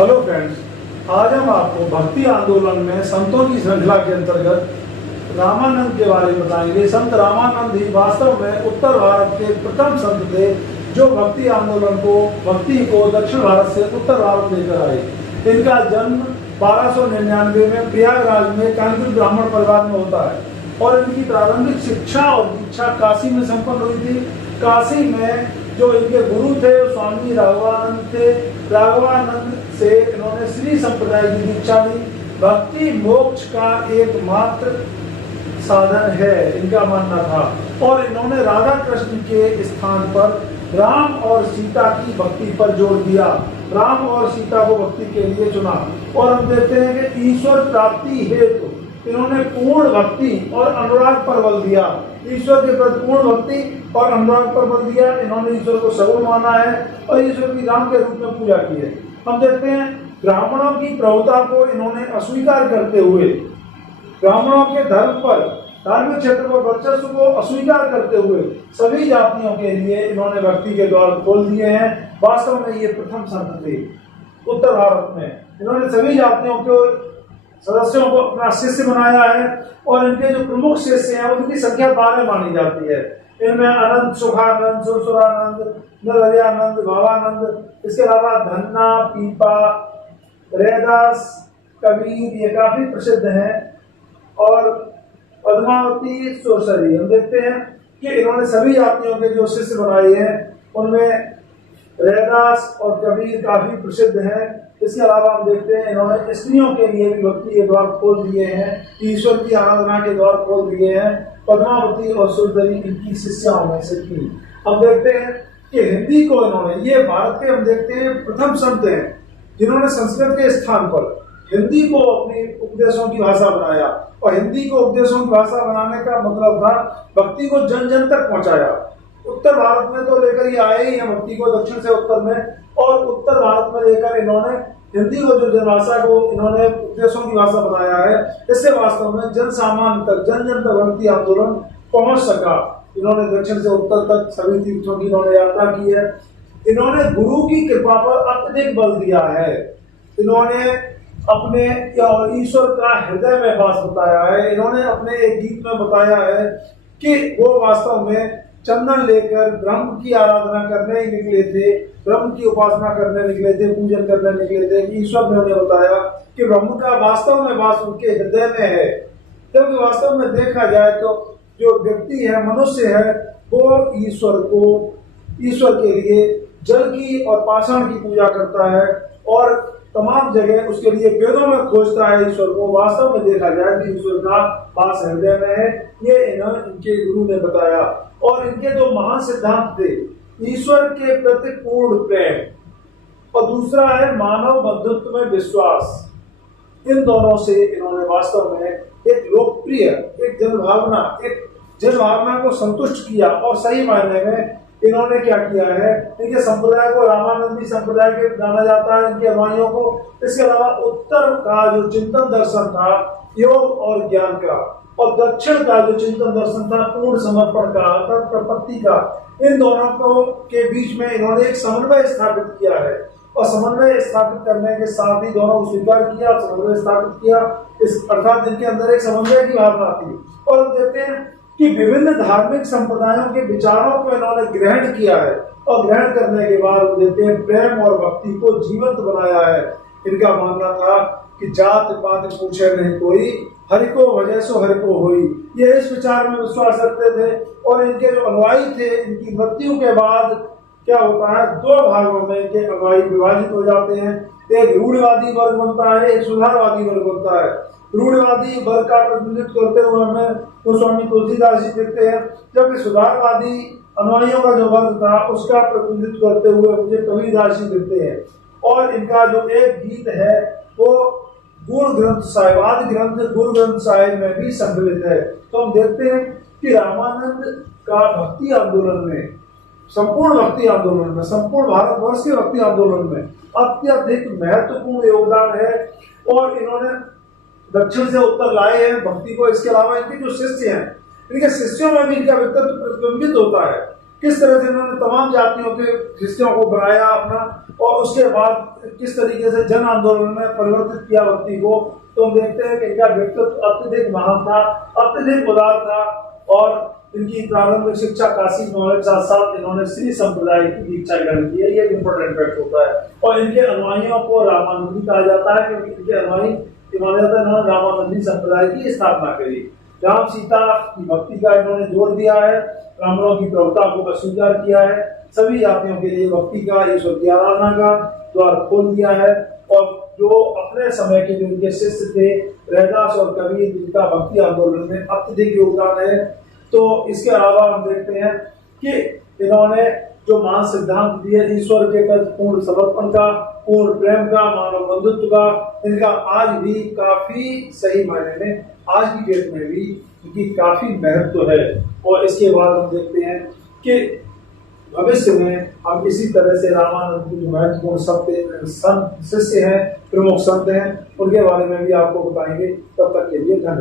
Hello friends, आज हम आपको भक्ति आंदोलन में संतों की श्रृंखला के अंतर्गत रामानंद के बारे में बताएंगे। संत रामानंद ही वास्तव में उत्तर भारत के प्रथम संत थे जो भक्ति आंदोलन को, भक्ति को दक्षिण भारत से उत्तर भारत लेकर आए। इनका जन्म 1299 में प्रयागराज में कानपुर ब्राह्मण परिवार में होता है और इनकी प्रारंभिक शिक्षा और दीक्षा काशी में संपन्न हुई थी। काशी में जो इनके गुरु थे स्वामी राघवानंद थे। राघवानंद से इन्होंने श्री संप्रदाय की दीक्षा ली। भक्ति मोक्ष का एकमात्र साधन है इनका मानना था और इन्होंने राधा कृष्ण के स्थान पर राम और सीता की भक्ति पर जोर दिया। राम और सीता को भक्ति के लिए चुना और हम देखते हैं कि ईश्वर प्राप्ति हेतु इन्होंने पूर्ण भक्ति और अनुराग पर बल दिया। ईश्वर के प्रति पूर्ण भक्ति और अनुराग पर बल दिया। इन्होंने ईश्वर को सगुण माना है और ईश्वर की राम के रूप में पूजा की है। हम देखते हैं ब्राह्मणों की प्रभुता को इन्होंने अस्वीकार करते हुए, ब्राह्मणों के धर्म पर, धार्मिक क्षेत्र पर वर्चस्व को अस्वीकार करते हुए सभी जातियों के लिए इन्होंने भक्ति के द्वार खोल दिए हैं। वास्तव में ये प्रथम संत थे उत्तर भारत में। इन्होंने सभी जातियों को, सदस्यों को अपना शिष्य बनाया है और इनके जो प्रमुख शिष्य हैं उनकी संख्या 12 मानी जाती है। इनमें अनंत, सुखानंद, सुरसुरानंद, नरहरियानंद, भावानंद, इसके अलावा धन्ना, पीपा, रैदास, कबीर, ये काफी प्रसिद्ध हैं और पद्मावती, सुरसरी। हम देखते हैं कि इन्होंने सभी जातियों के जो शिष्य बनाए हैं उनमें रैदास और कबीर काफी प्रसिद्ध हैं। इसके अलावा हम देखते हैं इन्होंने स्त्रियों के लिए भी भक्ति के द्वार खोल दिए हैं, ईश्वर की आराधना के द्वार खोल दिए हैं। पद्मावती और सुरसरी इनकी शिष्याओं में से थी। हम देखते हैं कि हिंदी को इन्होंने, ये भारत के हम देखते हैं प्रथम संत हैं जिन्होंने संस्कृत के स्थान पर हिंदी को अपनी उपदेशों की भाषा बनाया और हिंदी को उपदेशों की भाषा बनाने का मतलब था भक्ति को जन जन तक पहुंचाया। उत्तर भारत में तो लेकर ये आए ही हैं भक्ति को, दक्षिण से उत्तर में, और उत्तर भारत में लेकर इन्होंने हिंदी को जो जनभाषा को इन्होंने उपदेशों की भाषा बनाया है। इससे वास्तव में जन सामान्य तक, जन जन तक भक्ति आंदोलन पहुंच सका। इन्होंने दक्षिण से उत्तर तक सभी तीर्थों की इन्होंने यात्रा की है। इन्होंने गुरु की कृपा पर अत्यधिक बल दिया है। इन्होंने अपने ईश्वर का हृदय में वास बताया है। इन्होंने अपने एक गीत में बताया है कि वो वास्तव में चंदन लेकर ब्रह्म की आराधना करने ही निकले थे, ब्रह्म की उपासना करने निकले थे, पूजन करने निकले थे। ईश्वर ने उन्हें बताया कि ब्रह्म का वास्तव में वास उनके हृदय में है। क्योंकि वास्तव में देखा जाए तो जो व्यक्ति है, मनुष्य है, वो ईश्वर के लिए जल की और पाषाण की पूजा करता है और तमाम जगह उसके लिए वेदों में खोजता है ईश्वर को। वास्तव में देखा जाए कि ईश्वर का वास हृदय में है, ये इनके गुरु ने बताया। और इनके जो महान सिद्धांत थे, ईश्वर के प्रति पूर्ण प्रेम और दूसरा है मानव बंधुत्व में विश्वास। इन दोनों से इन्होंने वास्तव में एक लोकप्रिय, एक जनभावना को संतुष्ट किया और सही मायने में इन्होंने क्या किया है, इनके संप्रदाय को रामानंदी संप्रदाय के जाना जाता है, इनके अनुयायियों को। इसके अलावा उत्तर का जो चिंतन दर्शन था योग और ज्ञान का, और दक्षिण का जो चिंतन दर्शन था पूर्ण समर्पण का, प्रपत्ति का, इन दोनों को के बीच में इन्होंने एक समन्वय स्थापित किया है। और समन्वय स्थापित करने के साथ ही दोनों को स्वीकार किया, समन्वय स्थापित किया, इस अर्थात इनके अंदर एक समन्वय की भावना थी। और हम देखते हैं कि विभिन्न धार्मिक संप्रदायों के विचारों को इन्होंने ग्रहण किया है और ग्रहण करने के बाद देखते हैं प्रेम और भक्ति को जीवंत बनाया है। इनका मानना था कि जात पात पूछे नहीं कोई, हरि को भजे सो हरि को होई। ये इस विचार में विश्वास रखते थे और इनके जो अनुयायी थे, इनकी मृत्यु के बाद क्या होता है, 2 भागों में इनके अनुयायी विभाजित हो जाते हैं। एक रूढ़िवादी वर्ग बनता है, एक सुधारवादी वर्ग बनता है। रूढ़िवादी वर्ग का प्रतिनिधित्व करते हुए हमें तो स्वामी तुलसीदास जी दिखते हैं, जबकि सुधारवादी अनुयायियों का जो वर्ग था उसका प्रतिनिधित्व करते हुए मुझे कबीरदास जी दिखते हैं। और इनका जो एक गीत है वो गुरु ग्रंथ साहिब, आदि ग्रंथ गुरु ग्रंथ साहिब में भी सम्मिलित है। तो हम देखते हैं कि रामानंद का भक्ति आंदोलन में, संपूर्ण भक्ति आंदोलन में, संपूर्ण भारतवर्ष के भक्ति आंदोलन में अत्यधिक महत्वपूर्ण योगदान है और इन्होंने दक्षिण से उत्तर लाए हैं भक्ति को। इसके अलावा इनके जो शिष्य हैं, इनके शिष्यों में भी इनका व्यक्तित्व प्रतिबिंबित होता है। किस तरह से इन्होंने तमाम जातियों के रिश्तों को बनाया अपना, और उसके बाद किस तरीके से जन आंदोलन में परिवर्तित किया भक्ति को। तो हम देखते हैं कि इनका व्यक्तित्व अत्यधिक महान था, अत्यधिक उदार था, और इनकी प्रारंभिक शिक्षा काशी में होने के साथ साथ इन्होंने श्री संप्रदाय की दीक्षा ग्रहण की है। ये एक इम्पोर्टेंट फैक्ट होता है। और इनके अनुयायियों को रामानंदी कहा जाता है, क्योंकि इनके अनुयायी माना जाता है इन्होंने रामानंदी संप्रदाय की स्थापना करी। राम सीता की भक्ति का इन्होंने जोड़ दिया है, ब्राह्मणों की प्रभुता को अस्वीकार किया है, सभी जातियों के लिए भक्ति का, ईश्वर की आराधना का द्वार खोल दिया है। और जो अपने समय के जो उनके शिष्य थे रैदास और कबीर, जिनका भक्ति आंदोलन में अत्यधिक योगदान है। तो इसके अलावा हम देखते हैं कि इन्होंने जो महान सिद्धांत दिए ईश्वर के प्रति पूर्ण समर्पण का, पूर्ण प्रेम का, मानव बंधुत्व का, इनका आज भी काफी सही मायने में आज की डेट में भी इनकी काफी महत्व है। और इसके बाद हम देखते हैं कि भविष्य में हम इसी तरह से रामानंद की जो महत्वपूर्ण संत शिष्य हैं, प्रमुख संत हैं, उनके बारे में भी आपको बताएंगे। तब तक के लिए धन्यवाद।